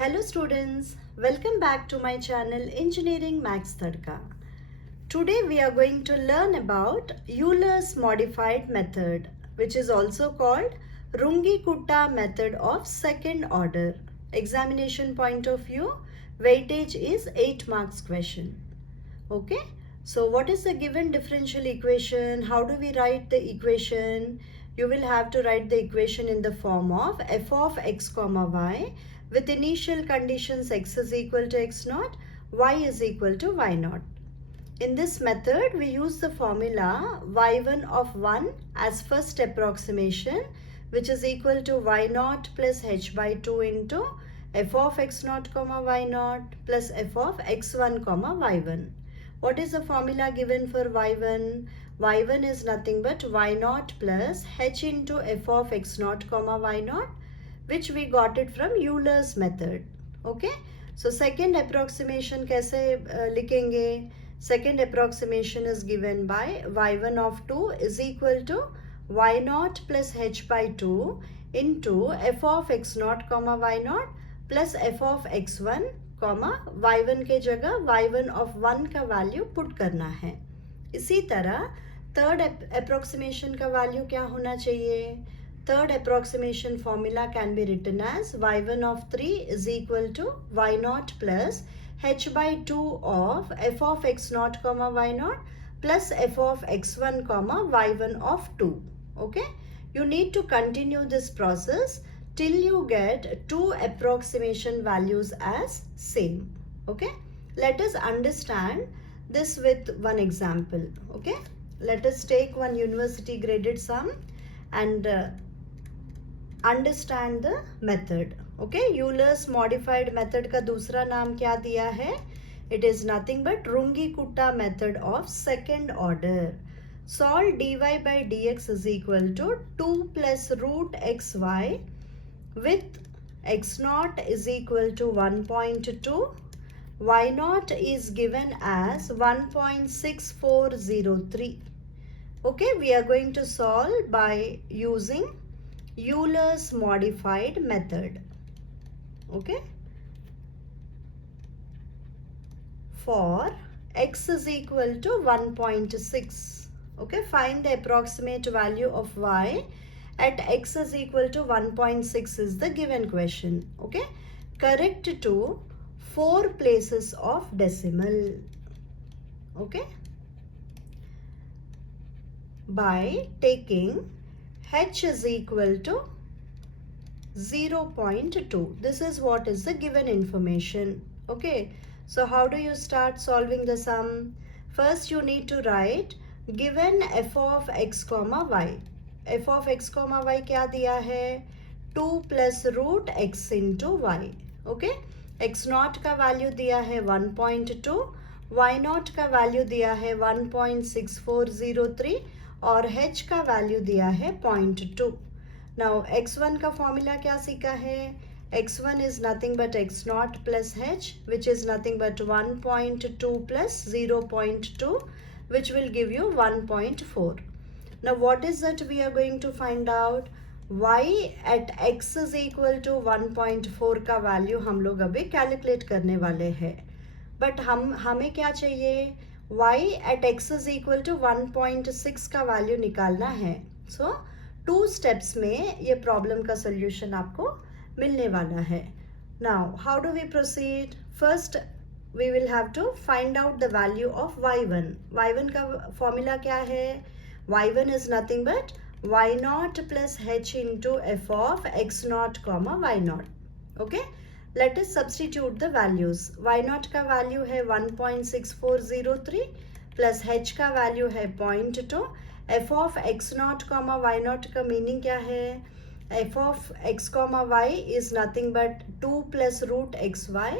Hello students, welcome back to my channel Engineering Max Tadka. Today we are going to learn about Euler's modified method, which is also called Runge-Kutta method of second order. Examination point of view, weightage is 8 marks question. Okay, so what is the given differential equation? How do we write the equation? You will have to write the equation in the form of f of x comma y with initial conditions x is equal to x naught, y is equal to y naught. In this method, we use the formula y1 of 1 as first approximation, which is equal to y naught plus h by 2 into f of x naught comma y naught plus f of x1 comma y1. What is the formula given for y1? y1 is nothing but y naught plus h into f of x naught comma y naught, which we got it from Euler's method. Okay, so second approximation कैसे लिखेंगे? Second approximation is given by y1 of 2 is equal to y naught plus h by 2 into f of x naught comma y naught plus f of x1 comma y1 के जगह y1 of 1 का value put करना है. इसी तरह third approximation का value क्या होना चाहिए? Third approximation formula can be written as y1 of 3 is equal to y naught plus h by 2 of f of x naught comma y naught plus f of x1 comma y1 of 2. Okay, you need to continue this process till you get two approximation values as same. Okay, let us understand this with one example. Okay, let us take one university graded sum and understand the method. Okay, Euler's modified method का दूसरा नाम क्या दिया है? It is nothing but Runge-Kutta method of second order. Solve dy by dx is equal to 2 plus root xy with x naught is equal to 1.2, y naught is given as 1.6403. Okay, we are going to solve by using Euler's modified method. Okay, for x is equal to 1.6. Okay, find the approximate value of y at x is equal to 1.6 is the given question. Okay, correct to 4 places of decimal. Okay, by taking h is equal to 0.2. This is what is the given information. Okay, so how do you start solving the sum? First you need to write given f of x comma y. f of x comma y क्या दिया है? 2 plus root x into y. Okay, x naught का value दिया है 1.2, y naught का value दिया है 1.6403 और h का वैल्यू दिया है 0.2. Now x1 का फॉर्मूला क्या सीखा है? x1 is nothing but x naught plus h, which is nothing but 1.2 plus 0.2, which will give you 1.4. Now what is that we are going to find out? y at x is equal to 1.4 का value हम लोग अभी calculate करने वाले हैं. But हमें क्या चाहिए? y at x is equal to 1.6 का वैल्यू निकालना है. सो 2 स्टेप्स में ये प्रॉब्लम का सोल्यूशन आपको मिलने वाला है. Now how do we proceed? First we will have to find out the value of y1. y1 का फॉर्मूला क्या है? y1 is nothing but y naught plus h into f of x naught comma y naught. Okay, let us substitute the values. y naught का value है 1.6403 plus h का value है 0.2. f of x naught comma y naught का meaning क्या है? f of x comma y is nothing but 2 plus root xy.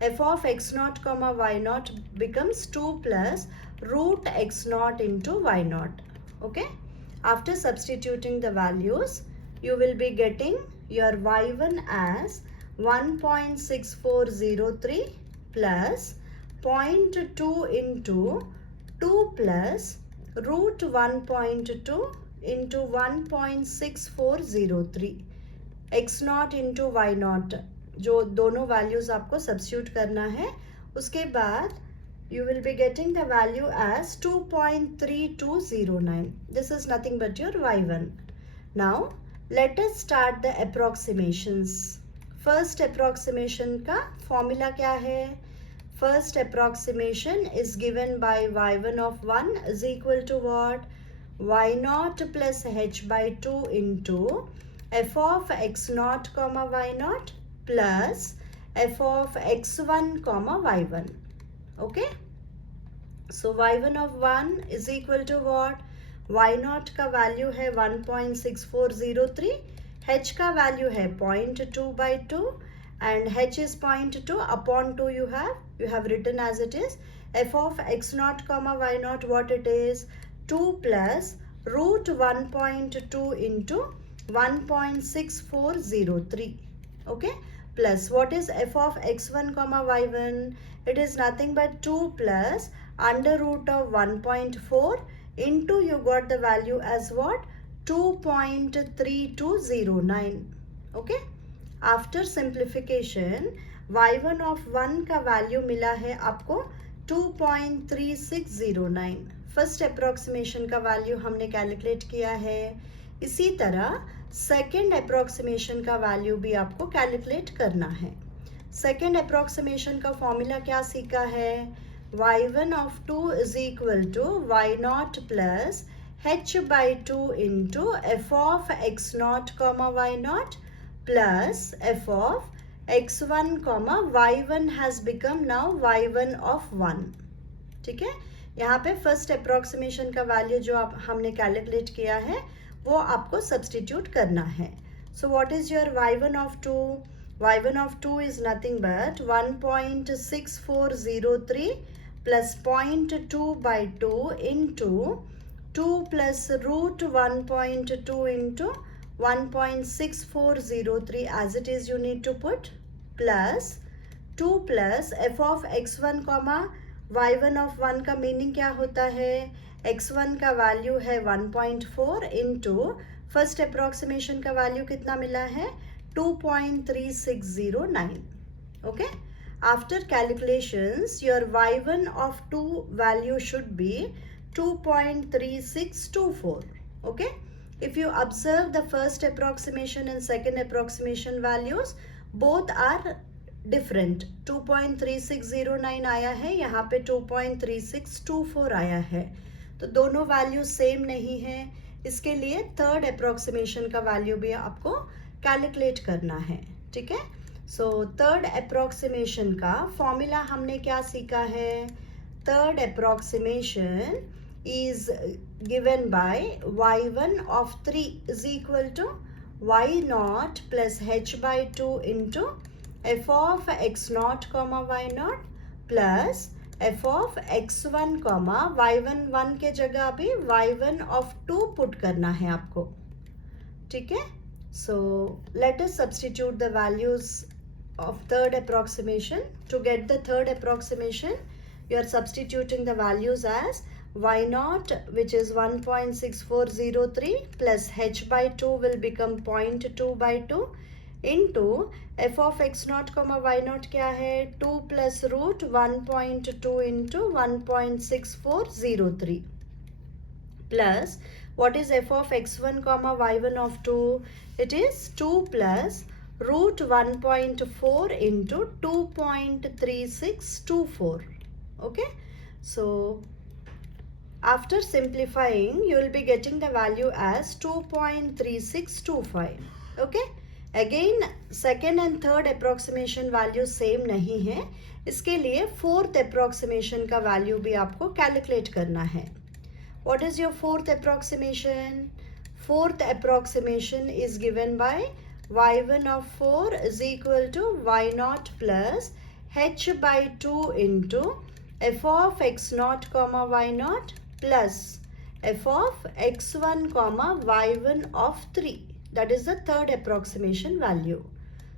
f of x naught comma y naught becomes 2 plus root x naught into y naught. Okay, after substituting the values you will be getting your y1 as 1.6403 plus 0.2 into 2 plus root 1.2 into 1.6403. x naught into y naught जो दोनों values आपको substitute करना है. उसके बाद you will be getting the value as 2.3209. This is nothing but your y1. Now let us start the approximations. First approximation का formula क्या है? First approximation is given by y1 of 1 is equal to what? y0 plus h by 2 into f of x naught comma y0 plus f of x1 comma y1. Okay? So y1 of 1 is equal to what? y0 का value है 1.6403, h का value है 0.2 by 2 and h is 0.2 upon 2 you have written as it is. F of x naught comma y naught, what it is? 2 plus root 1.2 into 1.6403. Okay, plus what is f of x1 comma y1? It is nothing but 2 plus under root of 1.4 into you got the value as what? 2.3209. Okay, after simplification y1 of 1 का value मिला है आपको 2.3609. First approximation का value हमने calculate किया है. इसी तरह सेकेंड अप्रोक्सीमेशन का वैल्यू भी आपको कैलकुलेट करना है. सेकेंड अप्रोक्सीमेशन का फॉर्मूला क्या सीखा है? y1 of 2 is equal to y0 plus h by 2 into f of x naught comma y0 plus f of x1 comma y1 has become now y1 of 1. ठीक है, यहाँ पे फर्स्ट अप्रोक्सीमेशन का value जो आप हमने कैलकुलेट किया है वो आपको सब्स्टिट्यूट करना है. So what is your y1 of 2? y1 of 2 is nothing but 1.6403 plus 0.2 by 2 into 2 plus root 1.2 into 1.6403 as it is you need to put, plus 2 plus f of x1 comma y1 of 1 का meaning क्या होता है? x1 का value है 1.4 into first approximation का value कितना मिला है? 2.3609. Okay, after calculations your y1 of 2 value should be 2.3624. Okay, if you observe the first approximation and second approximation values, both are different. 2.3609 आया है, यहाँ पे 2.3624 आया है, तो दोनों वैल्यू सेम नहीं है. इसके लिए थर्ड अप्रोक्सीमेशन का वैल्यू भी आपको कैलकुलेट करना है. ठीक है, सो थर्ड अप्रोक्सीमेशन का फॉर्मूला हमने क्या सीखा है? Third approximation is given by y1 of 3 is equal to y0 plus h by 2 into f of x naught comma y0 plus f of x1 comma y1 1 के जगह भी y1 of 2 put करना है आपको. ठीक है, so let us substitute the values of third approximation. To get the third approximation you are substituting the values as y0 which is 1.6403 plus h by 2 will become 0.2 by 2 into f of x naught comma y0 क्या है? 2 plus root 1.2 into 1.6403 plus what is f of x1 comma y1 of 2? It is 2 plus root 1.4 into 2.3624. Okay, so after simplifying you will be getting the value as 2.3625. Okay, again second and third approximation value same नहीं है, इसके लिए fourth approximation का value भी आपको calculate करना है. What is your fourth approximation? Fourth approximation is given by y1 of 4 is equal to y0 plus h by 2 into f of x naught comma y0 plus f of x1 comma y1 of 3. That is the third approximation value.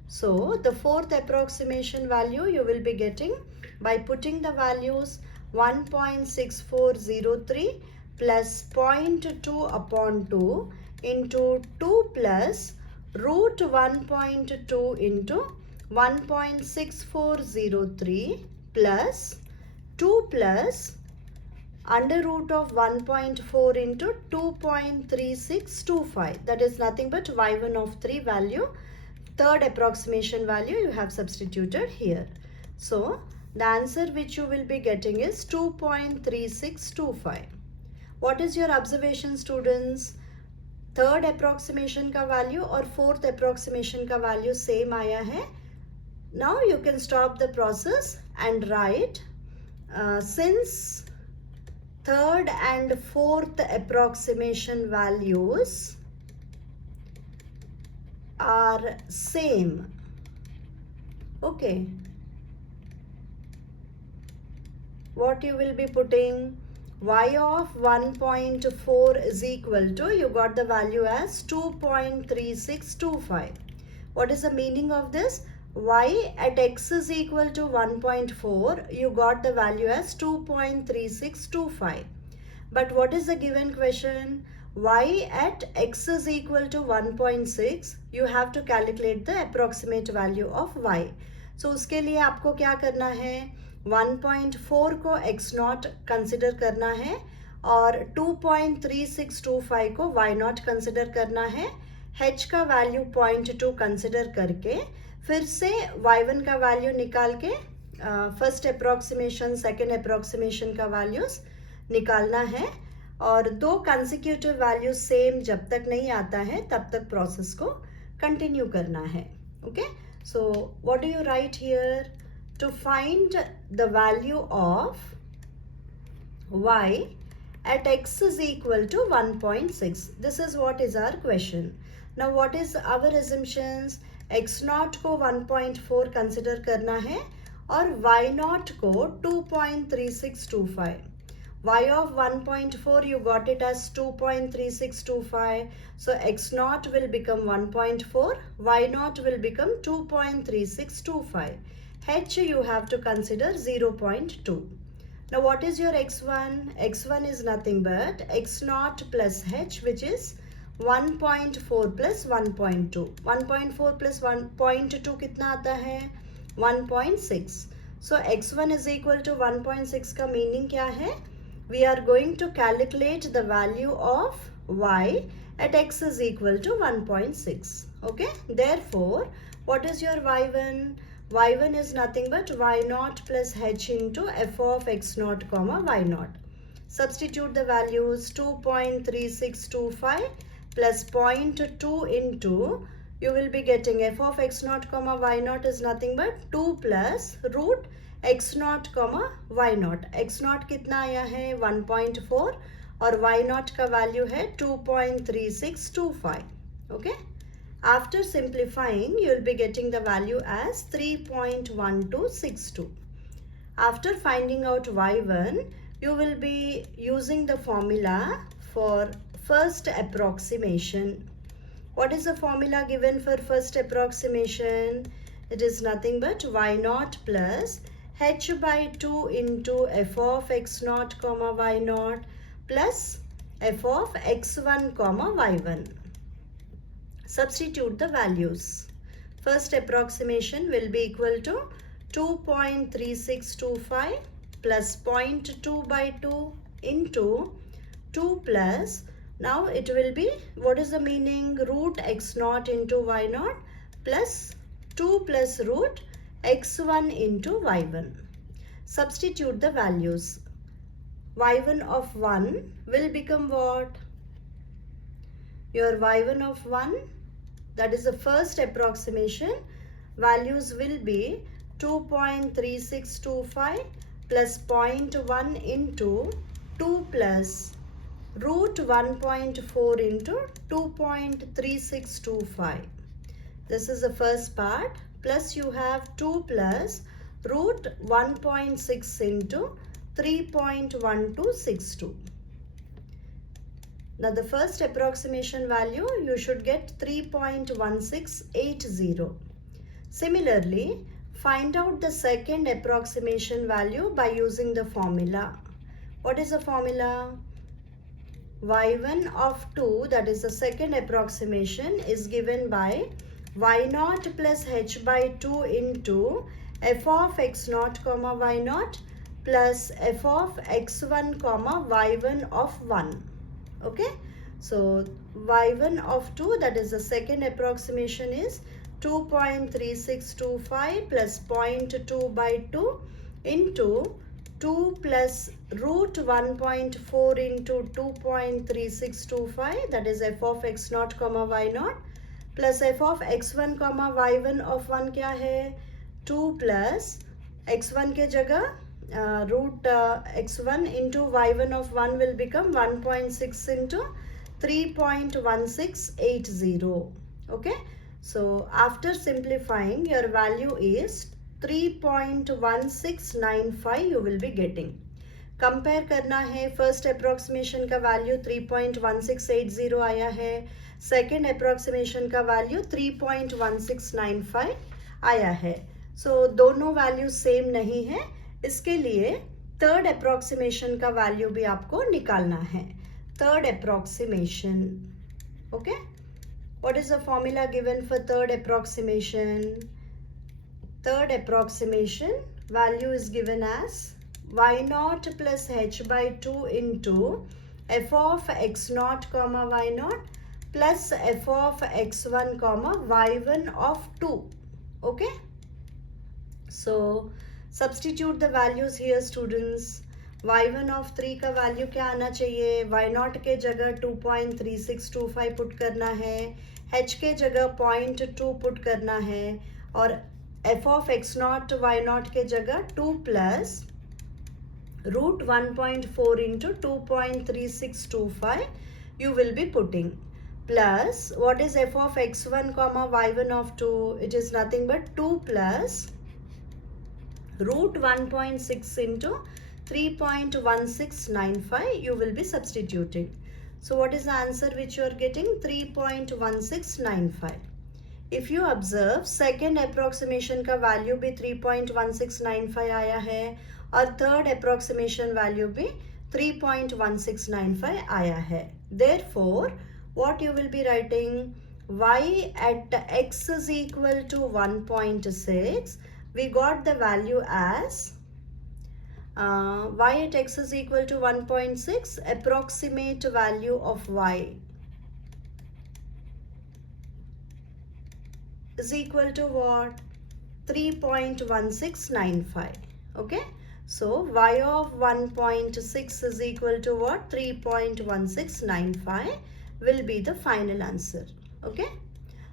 So the fourth approximation value you will be getting by putting the values 1.6403 plus 0.2 upon 2 into 2 plus root 1.2 into 1.6403 plus 2 plus under root of 1.4 into 2.3625. That is nothing but y1 of 3 value. Third approximation value you have substituted here. So the answer which you will be getting is 2.3625. What is your observation, students? Third approximation का value और fourth approximation का value same आया है. Now you can stop the process and write since third and fourth approximation values are same. Okay. What you will be putting? Y of 1.4 is equal to, you got the value as 2.3625. What is the meaning of this? Y at x is equal to 1.4, you got the value as 2.3625. But what is the given question? Y at x is equal to 1.6, you have to calculate the approximate value of y. So उसके लिए आपको क्या करना है? 1.4 को x0 consider करना है और 2.3625 को y0 कंसिडर करना है. h का वैल्यू 0.2 कंसिडर करके फिर से y1 का वैल्यू निकाल के फर्स्ट अप्रोक्सीमेशन सेकेंड अप्रोक्सीमेशन का वैल्यूज निकालना है और दो कंसेक्यूटिव वैल्यू सेम जब तक नहीं आता है तब तक प्रोसेस को कंटिन्यू करना है. Okay, so what do you right here? To find the value of y at x is equal to 1.6. This is what is our question. Now what is our assumptions? x0 को 1.4 consider करना है और y0 को 2.3625. y of 1.4 you got it as 2.3625. So x0 will become 1.4, y0 will become 2.3625. h you have to consider 0.2. Now what is your x1? x1 is nothing but x0 plus h, which is 1.4 plus 1.2. 1.4 plus 1.2 कितना आता है? 1.6. So x1 is equal to 1.6 का meaning क्या है? We are going to calculate the value of y at x is equal to 1.6. Okay, therefore what is your y1? y1 is nothing but y0 plus h into f of x0 comma y0. Substitute the values. 2.3625 plus 0.2 into, you will be getting f of x0 comma y0 is nothing but 2 plus root x0 comma y0. x0 कितना आया है? 1.4 और y0 का value है 2.3625. Okay. After simplifying, you will be getting the value as 3.1262. After finding out y1, you will be using the formula for first approximation. What is the formula given for first approximation? It is nothing but y0 plus h by 2 into f of x0 comma y0 plus f of x1 comma y1. Substitute the values. First approximation will be equal to 2.3625 plus 0.2 by 2 into 2 plus, now it will be, what is the meaning? Root x0 into y0 plus 2 plus root x1 into y1. Substitute the values. y1 of 1 will become what? Your y1 of 1, that is the first approximation, values will be 2.3625 plus 0.1 into 2 plus root 1.4 into 2.3625. This is the first part, plus you have 2 plus root 1.6 into 3.1262. Now the first approximation value you should get 3.1680. Similarly, find out the second approximation value by using the formula. What is the formula? y1 of 2, that is the second approximation, is given by y naught plus h by 2 into f of x naught comma y naught plus f of x1 comma y1 of 1. Okay, so y1 of 2, that is the second approximation, is 2.3625 plus 0.2 by 2 into 2 plus root 1.4 into 2.3625, that is f of x naught comma y naught plus f of x1 comma y1 of 1 क्या है 2 plus x1 के जगह root x1 into y1 of 1 will become 1.6 into 3.1680. Okay, so after simplifying, your value is 3.1695 you will be getting. Compare करना है, first approximation का value 3.1680 आया है, second approximation का वैल्यू 3.1695 आया है. सो दोनों वैल्यू सेम नहीं है, इसके लिए थर्ड अप्रोक्सीमेशन का वैल्यू भी आपको निकालना है. Third approximation. Okay, what is the formula given for third approximation? Third approximation value is given as y naught plus h by 2 into f of x naught comma y naught plus f of x1 comma y1 of 2. Okay, so substitute the values here students. y1 of 3 का value क्या आना चाहिए? y naught के जगह 2.3625 put करना है, h के जगह 0.2 पुट करना है, और f of x naught y naught के जगह 2 plus root 1.4 into 2.3625 you will be putting, plus what is f of x1 comma y1 of 2? It is nothing but 2 plus root 1.6 into 3.1695 you will be substituting. So what is the answer which you are getting? 3.1695. If you observe, second approximation का value भी 3.1695 आया है और third approximation value भी 3.1695 आया है. Therefore, what you will be writing? Y at x is equal to 1.6. We got the value as y at x is equal to 1.6. Approximate value of y is equal to what? 3.1695. Okay, so y of 1.6 is equal to what? 3.1695 will be the final answer. Okay,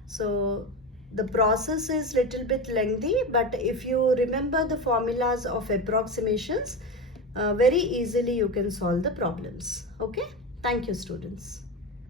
so the process is little bit lengthy, but if you remember the formulas of approximations, very easily you can solve the problems. Okay, thank you students.